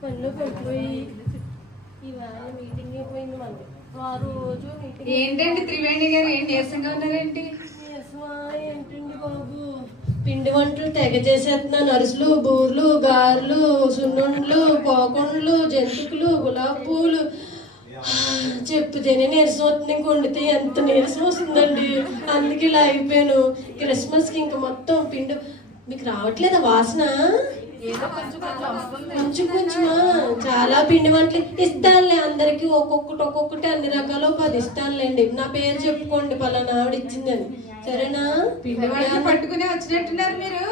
పనులు పడిపోయి ఇవాళ మీటింగ్ అయిపోయింది మనకి. ఆ రోజు మీటింగ్. ఏంటండి త్రివేణి గారు ఏంటి నీరసంగా ఉన్నారేంటి? ఏంటండి బాబు, పిండి వంటలు తెగ చేసేస్తున్నాను. అరిసెలు, బూర్లు, గారెలు, సున్నుండ్లు, పోకుండ్లు, జంతికలు, గులాబీ పూలు. చెప్తేనే నీరసం వస్తుంది. ఇంక వండితే ఎంత నీరసం వస్తుందండి. అందుకే ఇలా అయిపోయాను. క్రిస్మస్కి ఇంక మొత్తం పిండి. మీకు రావట్లేదా వాసన? కొంచెం కొంచెమా? చాలా పిండి వంటలు ఇస్తానులే అందరికి, ఒక్కొక్కటి అన్ని రకాలు 10 ఇస్తానులేండి. నా పేరు చెప్పుకోండి, పలానా ఆవిడ ఇచ్చిందని, సరేనా? పిండి వంటలు పట్టుకుని వచ్చినట్టున్నారు మీరు.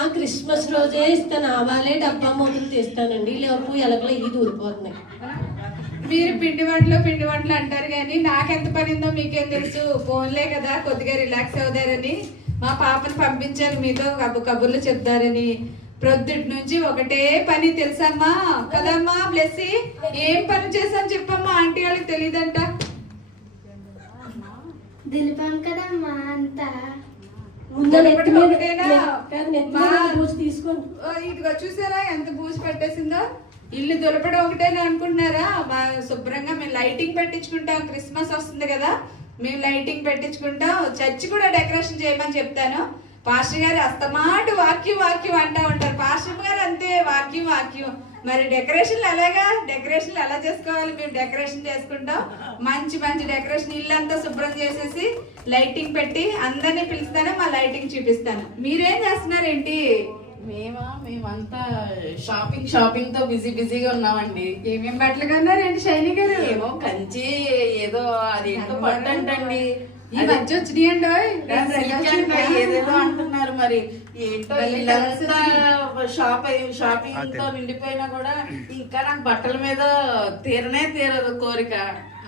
ఆ క్రిస్మస్ రోజే ఇస్తాను. ఆవాలే డబ్బా మూతలు తీస్తానండి, లేవు ఎలకలు ఇవి దూరిపోతున్నాయి. మీరు పిండి వంటలు అంటారు కానీ నాకెంత పని ఉందో మీకేం తెలుసు. ఫోన్లే కదా, కొద్దిగా రిలాక్స్ అవుతారని మా పాపని పంపించాను మీతో కబుర్లు చెప్తారని. ప్రొద్దుటి నుంచి ఒకటే పని తెలుసమ్మా కదమ్మా బ్లెస్సీ? ఏం పని చేసాను చెప్పమ్మా, ఆంటీ వాళ్ళకి తెలియదంట. దులిపాం కదమ్మా అంతా. ఇదిగో చూసారా ఎంత బూజు పెట్టేసిందో. ఇల్లు దులపడం ఒకటేనా అనుకుంటున్నారా? శుభ్రంగా మేము లైటింగ్ పెట్టించుకుంటాం. క్రిస్మస్ వస్తుంది కదా, మేము లైటింగ్ పెట్టించుకుంటాం. చర్చి కూడా డెకరేషన్ చేయమని చెప్తాను. పాస్టర్ గారు అస్తమాటు వాక్యం అంటా ఉంటారు. పాస్టర్ గారు అంతే వాక్యం. మరి డెకరేషన్లు ఎలాగా? డెకరేషన్లు ఎలా చేసుకోవాలి? మేము డెకరేషన్ చేసుకుంటాం. మంచి డెకరేషన్ ఇల్లంతా శుభ్రం చేసేసి లైటింగ్ పెట్టి అందరినీ పిలుస్తాను, మా లైటింగ్ చూపిస్తాను. మీరేం చేస్తున్నారేంటి? మేమంతా షాపింగ్ తో బిజీగా ఉన్నామండి. ఏమేం బట్టలు కొన్నారేంటి షైనీ గారు? ఏమో కంచి ఏదో అదేంటో పట్టంటండి, ఈ మధ్య వచ్చినాయండి. ఏదేదో అంటున్నారు. మరి ఏంటో ఇల్లంతా షాపింగ్ తో నిండిపోయినా కూడా ఇంకా నాకు బట్టల మీద తీరదు కోరిక.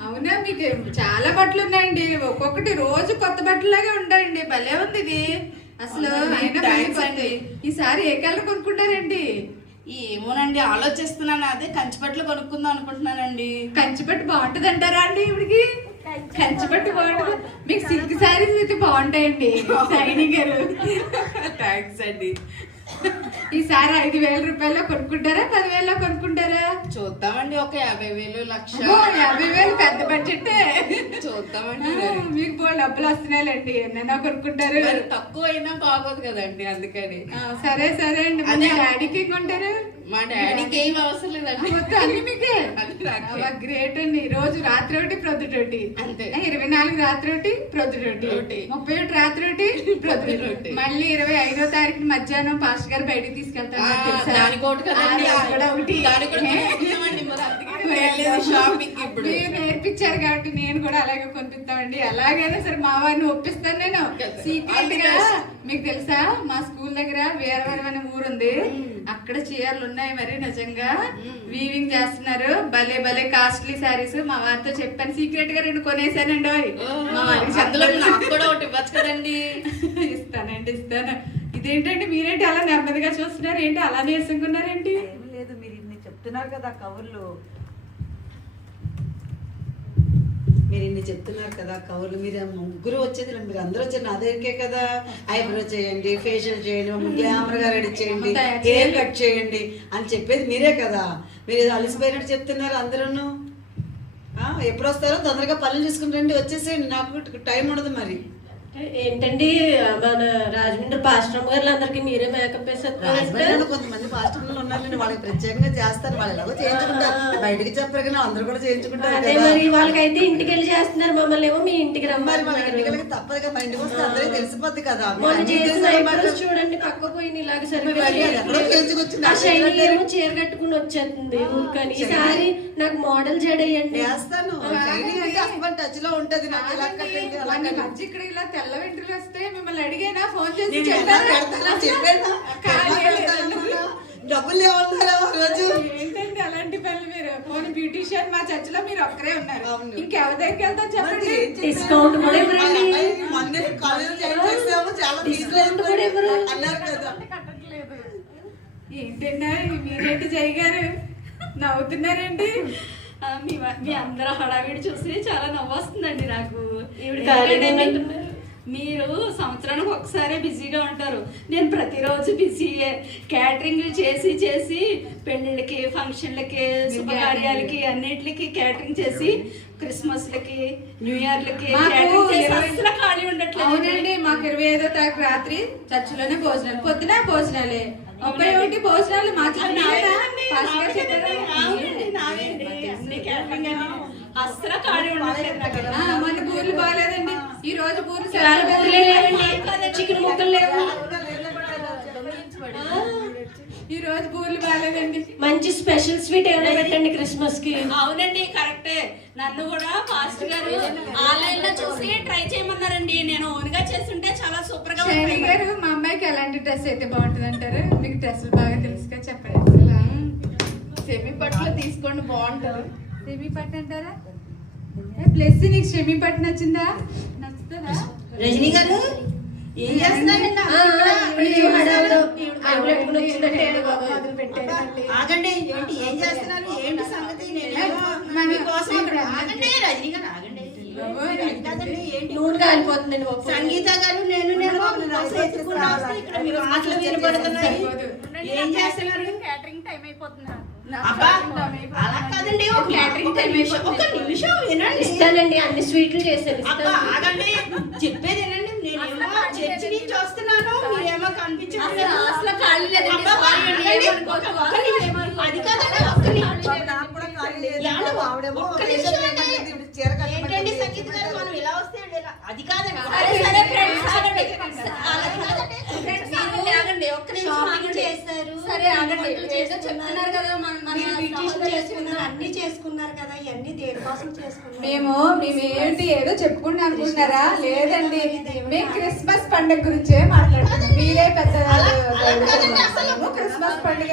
అవునా? మీకు చాలా బట్టలు ఉన్నాయండి. ఒక్కొక్కటి రోజు కొత్త బట్టలాగే ఉంటాయండి. భలే ఉంది ఇది అసలు. ఈసారి ఏ కలర్ కొనుక్కుంటారండి? ఏమోనండి, ఆలోచిస్తున్నాను. అదే కంచిపట్లు కొనుక్కుందాం అనుకుంటున్నానండి. కంచిపట్టు బాగుంటది అంటారా అండి? ఇవిడికి కంచిపట్టు బాగుంటది. మీకు సిల్క్ శారీస్ అయితే బాగుంటాయండి సైని గారు. థ్యాంక్స్ అండి. ఈసారి 5,000 రూపాయల్లో కొనుక్కుంటారా, 10,000లో కొనుక్కుంటారా? చూద్దామండి. ఒక 50,000 1,00,000. 50,000 పెద్ద బడ్జెట్. చూద్దామండి. మీకు బోల్డ్ డబ్బులు వస్తున్నాయిలేండి, ఎన్నైనా కొనుక్కుంటారు. తక్కువ అయినా బాగోదు కదండి, అందుకని. సరే అండి. మన డాడీకి కొంటారు? మా డాడీకి ఏం అవసరం లేదండి, మొత్తం అన్ని మీకే. గ్రేట్ అండి. రోజు రాత్రి ఒకటి ప్రొద్దుటోటి అంతే. 24 రాత్రి ఒకటి ప్రొద్దుటోటి, 31 రాత్రి ఒకటి ప్రొద్దుటోటి, మళ్ళీ 25వ తారీఖు మధ్యాహ్నం పాస్టర్ గారు బయటికి తీసుకెళ్తారు. షాపింగ్ ఇప్పుడు నేర్పించారు కాబట్టి నేను కూడా అలాగే కొనిపిస్తామండి. ఎలాగైనా సరే మా వారిని ఒప్పిస్తాను నేను సీక్రెట్ గా. మీకు తెలుసా, మా స్కూల్ దగ్గర వీరవరం అనే ఊరుంది, అక్కడ చీరలు ఉన్నాయి. మరి నిజంగా వీవింగ్ చేస్తున్నారు. భలే కాస్ట్లీ శారీస్. మా వారితో చెప్పాను, సీక్రెట్ గా 2 కొనేసానండి. మా వారికి కదండి. ఇస్తాను. ఇదేంటండి మీరేంటి అలా నెమ్మదిగా చూస్తున్నారు? ఏంటి అలా నేర్చుకున్నారేంటి? ఏమి లేదు, మీరు ఇన్ని చెప్తున్నారు కదా కవర్లు, మీరు ముగ్గురు వచ్చేది, మీరు అందరూ వచ్చారు నా దగ్గరికే కదా. ఐబ్రో చేయండి, ఫేషియల్ చేయండి, గ్లామర్ గా రెడీ చేయండి, హెయిర్ కట్ చేయండి అని చెప్పేది మీరే కదా. మీరు ఏదో అలసిపోయినట్టు చెప్తున్నారు అందరూ. ఎప్పుడు వస్తారో తొందరగా పనులు చూసుకుని రండి, వచ్చేసేయండి. నాకు టైం ఉండదు. మరి ఏంటండి, మన రాజమండ్రి పాస్టర్ గారు అందరికి మీరే మేకప్ వేసేస్తారు. కొంతమంది పాస్టర్లు ఉన్నారండి, వాళ్ళకి ప్రత్యేకంగా చేస్తారు. వాళ్ళు ఎలాగో చేయించుకుంటారు, బయటకి చెప్పరు కానీ అందరూ కూడా చేయించుకుంటారు. అదే మరి వాళ్ళకైతే ఇంటికి వెళ్ళి చేస్తున్నారు, మమ్మల్ని ఏమో మీ ఇంటికి రమ్మాలి. తప్పదు కదా, ఇంటికి వస్తే అందరికీ తెలిసిపోద్ది కదా. చూడండి పక్క పోయి ఇలాగ సరిగ్గా చీర కట్టుకుని వచ్చేస్తుంది ఊరికని. ఈసారి నాకు మోడల్ జడేయండి. చేస్తాను, టచ్ లో ఉంటది. ఇక్కడ ఇలా తెల్ల వెంట్రులు వస్తే మిమ్మల్ని అడిగేనా ఫోన్ చేసి డబ్బులు ఏమన్నారా రోజు? ఏంటండి అలాంటి పనులు? మీరు ఫోన్ బ్యూటీషియన్ మా చర్చిలో మీరు ఒక్కరే ఉన్నారు, ఇంకెవరి దగ్గరికి వెళ్తా చెప్పండి. డిస్కౌంట్ కూడా ఇవ్వరండి. డిస్కౌంట్ కూడా ఇవ్వరు అన్నారు కదా. ఏంటండి మీరేంటి జై గారు నవ్వుతున్నారేంటి? మీ అందరూ హడావిడి చూసి చాలా నవ్వు వస్తుందండి నాకు. మీరు సంవత్సరానికి ఒకసారి బిజీగా ఉంటారు. నేను ప్రతిరోజు బిజీయే. క్యాటరింగ్లు చేసి చేసి పెళ్ళిళ్ళకి, ఫంక్షన్లకి, శుభకార్యాలకి అన్నిటికి క్యాటరింగ్ చేసి క్రిస్మస్లకి, న్యూ ఇయర్లకి అసలు ఖాళీ ఉండట్లేదు. అవునండి, మాకు 25వ తారీఖు రాత్రి చర్చిలోనే భోజనాలు, పొద్దున భోజనాలే, 31 భోజనాలు మా అస్సలు ఖాళీ ఉండట్లేదు. మన బూర్లు బాగాలేదండి. ఈ రోజు బూర్లు చికెన్ ముక్కలు లేవు. ఈ రోజు బూర్లు బాగాలేదండి. మంచి స్పెషల్ స్వీట్ ఏమైనా పెట్టండి క్రిస్మస్ కి. అవునండి, కరెక్టే. నన్ను కూడా పాస్టర్ గారు ఆన్లైన్ లో చూసి ట్రై చేయమన్నారండి. నేను ఓన్ గా చేస్తుంటే చాలా సూపర్ గా శైలి గారు, మా అమ్మాయికి ఎలాంటి డ్రెస్ అయితే బాగుంటుంది అంటారు? మీకు డ్రెస్సులు బాగా తెలుసుగా, చెప్పండి. సెమీ పట్లు తీసుకోండి, బాగుంటారు. సెమీ పట్టు అంటారా? ప్లస్ నీకు సెమీ పట్టు నచ్చిందా? నచ్చుతుందా? రజనీ గారు ఏం చేస్తున్నారండి? ఆగండి, ఏంటి ఏం చేస్తున్నారు? ఏంటి సంగతి? మీకోసం ఆగండి రజనీ గారు, ఆగండి. నూనె కాలిపోతుందండి. సంగీత గారు, నేను ఎత్తుకున్నా వస్తే ఇక్కడ మీరు మాటలు వినపడుతున్నాయి. ఏం చేస్తున్నారు? క్యాటరింగ్ టైం అయిపోతున్నా. అబ్బా, అలా కాదండి, ఒక నిమిషం వినండి. ఇస్తానండి, అన్ని స్వీట్లు చేశాను. అబ్బా, ఆగండి, చెప్పేది వినండి. నేనేమో చర్చి నుంచి వస్తున్నాను, మీరేమో కనిపించట్లేదు. అసలు ఖాళీ లేదండి. అబ్బా, ఆగండి, ఒక్క నిమిషం. అది కాదండి, ఒక్క నిమిషం. ఏంటండి సంగీత గారు, మనం ఇలా వస్తే అది కాదండి. సరే ఆగండి, ఏదో చెప్తున్నారు కదా, అన్ని చేసుకున్నారు కదా, ఇవన్నీ దేనికోసం చేసుకున్నారు? మేమేంటి ఏదో చెప్పుకుంటా అనుకుంటున్నారా? లేదండి, మేము క్రిస్మస్ పండుగ గురించే మాట్లాడుతున్నాం. మీరే పెద్ద క్రిస్మస్ పండుగ.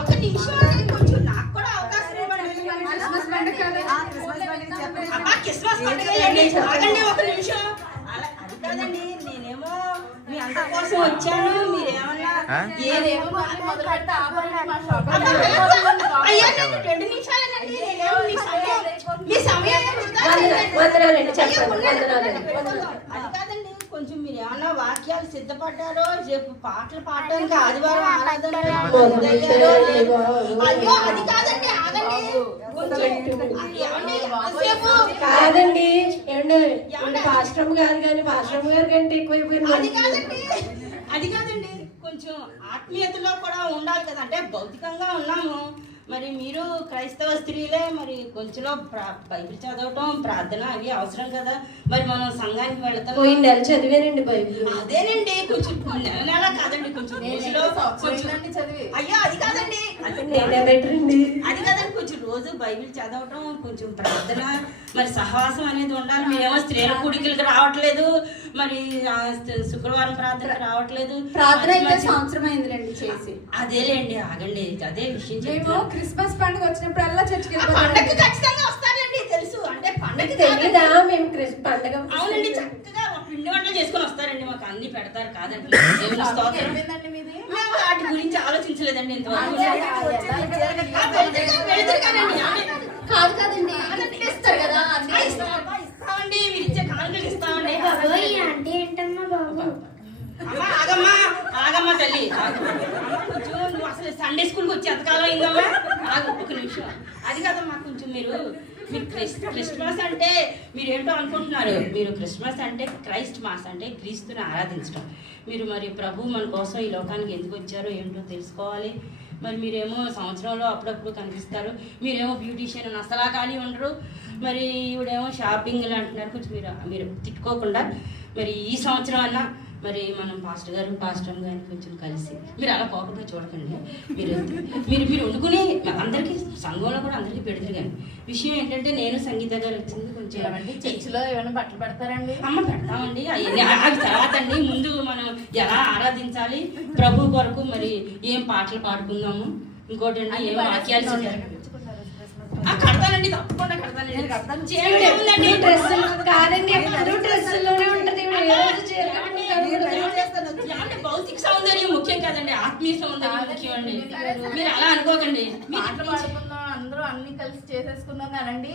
ఒక నిమిషం, కొంచెం నాకు కూడా అవకాశం ఇవ్వండి. క్రిస్మస్ పండుగ అబ్బా, క్రిస్మస్ పండుగ ఆగండి, ఒక నిమిషం. అది కాదండి, నేనేమో మీ అంత కోసం వచ్చాను. మీరేమన్నా ఏదేమో మొదలు పెడితే అయ్యా, 2 నిమిషాలేనండి. నేనేమో మీ సమయం వందనాలండి, చెప్పండి. అది కాదండి, కొంచెం మీరు ఏమన్నా వాక్యాలు సిద్ధపడ్డారో, రేపు పాటలు పాడడానికి ఆదివారం ఆరాధన. అయ్యో, అది కాదండి, ఆగండి. కాదండి, ఏమండి పాస్టర్ గారు కానీ పాస్టర్ గారు కంటే ఎక్కువైపోయింది. అది కాదండి, కొంచెం ఆత్మీయతలో కూడా ఉండాలి కదా. అంటే భౌతికంగా ఉన్నాము, మరి మీరు క్రైస్తవ స్త్రీలే, మరి కొంచెంలో బైబిల్ చదవటం, ప్రార్థన అవి అవసరం కదా. మరి మనం సంఘానికి వెళ్తాం. పోయిన నెల చదివానండి బైబిల్. అదేనండి, కొంచెం నెల కాదండి, కొంచెం రోజులో చదివి. అయ్యో, అది కాదండి, నేనే బెటర్ అండి. అది కాదండి, కొంచెం రోజు బైబిల్ చదవటం, కొంచెం ప్రార్థన, మరి సహవాసం అనేది ఉండాలి. మీరేమో స్త్రీల కూడికలకు రావట్లేదు, మరి శుక్రవారం ప్రార్థనకు రావట్లేదు. ప్రార్థన అయితే సంవత్సరం అయిందిలేండి చేసి. అదేలేండి, ఆగండి, అదే విషయం మేము క్రిస్మస్ పండుగ వచ్చినప్పుడల్లా చర్చికి పండగ ఖచ్చితంగా వస్తానండి, తెలుసు. అంటే పండగ తెలీదా మేము పండగ? అవునండి, చక్కగా పిండి వంటలు చేసుకొని వస్తారండి, మాకు అన్ని పెడతారు. కాదండి, దేవుని స్తోత్రం. మేము వాటి గురించి ఆలోచించలేదండి ఇంతవరకు. కాదు కాదండి, ఇస్తారు కదా, ఇస్తామండి, మీరు ఇచ్చే కానుకలు ఇస్తామండి. అంటే ఏంటమ్మా బాబు? అమ్మా, ఆగమ్మా తల్లి, కొంచెం నువ్వు అసలు సండే స్కూల్కి వచ్చి ఎంతకాలం అయిందమ్మా? ఆగు, ఒక నిమిషం. అది కాదమ్మా, కొంచెం మీరు క్రిస్మస్ అంటే మీరేంటో అనుకుంటున్నారు. మీరు క్రిస్మస్ అంటే క్రైస్ట్ మాస్ అంటే క్రీస్తుని ఆరాధించడం. మీరు మరి ప్రభు మన కోసం ఈ లోకానికి ఎందుకు వచ్చారో ఏంటో తెలుసుకోవాలి. మరి మీరేమో సంవత్సరంలో అప్పుడప్పుడు కనిపిస్తారు. మీరేమో బ్యూటీషియన్ అని అసలా ఖాళీ ఉండరు. మరి ఇవిడేమో షాపింగ్లు అంటున్నారు. కొంచెం మీరు తిట్టుకోకుండా మరి ఈ సంవత్సరం అన్నా మరి మనం పాస్టర్ గారిని కొంచెం కలిసి, మీరు అలా కోపంగా చూడకండి. మీరు వండుకుని అందరికీ సంఘంలో కూడా అందరికీ పెడతారు. కానీ విషయం ఏంటంటే, నేను సంగీత గారు వచ్చింది కొంచెం చర్చిలో ఏమైనా బట్టలు పెడతారండి? అమ్మ, పెడతామండి. అవి తర్వాత అండి, ముందు మనం ఎలా ఆరాధించాలి ప్రభు కొరకు, మరి ఏం పాటలు పాడుకుందాము, ఇంకోటి అండి ఏం వాక్యాలు కడతానండి, తప్పకుండా కడతానండి. కాదండి, డ్రెస్సుల్లోనే ఉంటది. భౌతిక సౌందర్యం ముఖ్యం కదండి, ఆత్మీయ సౌందర్యం ముఖ్యం అండి. మీరు అలా అనుకోకండి. పాటలు పాడుకుందాం, అందరూ అన్ని కలిసి చేసేసుకుందాం కానండి.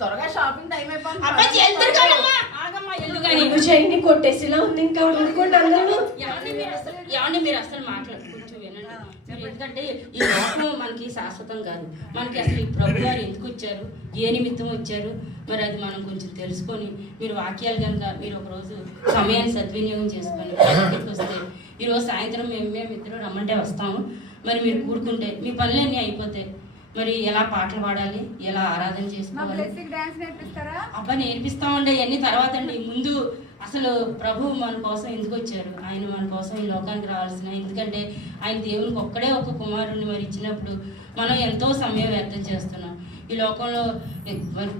త్వరగా షాపింగ్ టైం అయిపోయింది. అబ్బా వెళ్తారు కదమ్మా, ఆగమ్మా ఎల్లు కానీ. నువ్వు చేయండి కొట్టేసిలా ఉంది ఇంకా అనుకోండి అందరూ. ఏమండి మీరు అసలు మాట్లాడు కొంచెం వినండి. మీరు ఎందుకంటే ఈ లోకం మనకి శాశ్వతం కాదు. మనకి అసలు ఈ ప్రభు గారు ఎందుకు వచ్చారు, ఏ నిమిత్తం వచ్చారు, మరి అది మనం కొంచెం తెలుసుకొని మీరు వాక్యాలు కనుక మీరు ఒకరోజు సమయాన్ని సద్వినియోగం చేసుకొని దగ్గరికి వస్తే ఈరోజు సాయంత్రం మేమిద్దరం రమ్మంటే వస్తాము. మరి మీరు కూడుకుంటే మీ పనులన్నీ అయిపోతాయి. మరి ఎలా పాటలు పాడాలి, ఎలా ఆరాధన చేసుకోవాలి, అబ్బా నేర్పిస్తామండి. అవన్నీ తర్వాత అండి. ముందు అసలు ప్రభు మన కోసం ఎందుకు వచ్చారు, ఆయన మన కోసం ఈ లోకానికి రావాల్సిన, ఎందుకంటే ఆయన దేవునికి ఒక్కడే ఒక కుమారుడిని మరి ఇచ్చినప్పుడు మనం ఎంతో సమయం వ్యర్థం చేస్తున్నాం. ఈ లోకంలో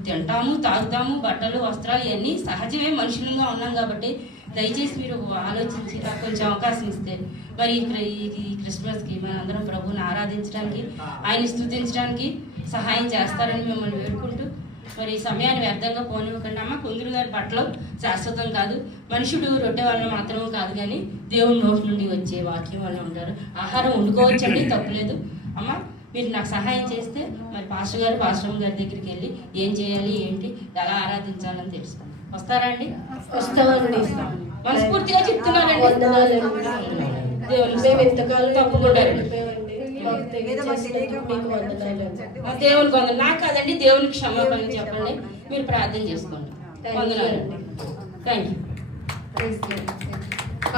తింటాము, తాగుతాము, బట్టలు, వస్త్రాలు ఇవన్నీ సహజమే, మనుషులంగా ఉన్నాం. కాబట్టి దయచేసి మీరు ఆలోచించి నాకు కొంచెం అవకాశం ఇస్తే మరి ఈ క్రిస్మస్కి మనందరం ప్రభువుని ఆరాధించడానికి, ఆయన స్తుతించడానికి సహాయం చేస్తారని మిమ్మల్ని వేడుకుంటూ మరి ఈ సమయాన్ని వ్యర్థంగా పోనివ్వకండి. అమ్మ కొందరు గారి పట్ల శాశ్వతం కాదు, మనుషుడు రొట్టె వలన మాత్రమే కాదు కానీ దేవుడి నోటి నుండి వచ్చే వాక్యం వల్ల ఉంటారు. ఆహారం వండుకోవచ్చండి, తప్పులేదు. అమ్మ మీరు నాకు సహాయం చేస్తే మరి పాస్టర్ గారు పాస్టర్ గారి దగ్గరికి వెళ్ళి ఏం చేయాలి, ఏంటి, ఎలా ఆరాధించాలని తెలుసుకోండి. వస్తారా అండి? వస్తామండి. మనస్ఫూర్తిగా చెప్తున్నారండి. దేవుని మేము ఎంతకాలం తప్పకుండా వెళ్ళిపోయామండి. మాకు తెలియజేసినందుకు మీకు వందనాలండి. దేవునికి వందనాలు. నాకు కాదండి, దేవునికి క్షమాపణ చెప్పండి. మీరు ప్రార్థన చేసుకోండి. వందనాలండి. Thank you.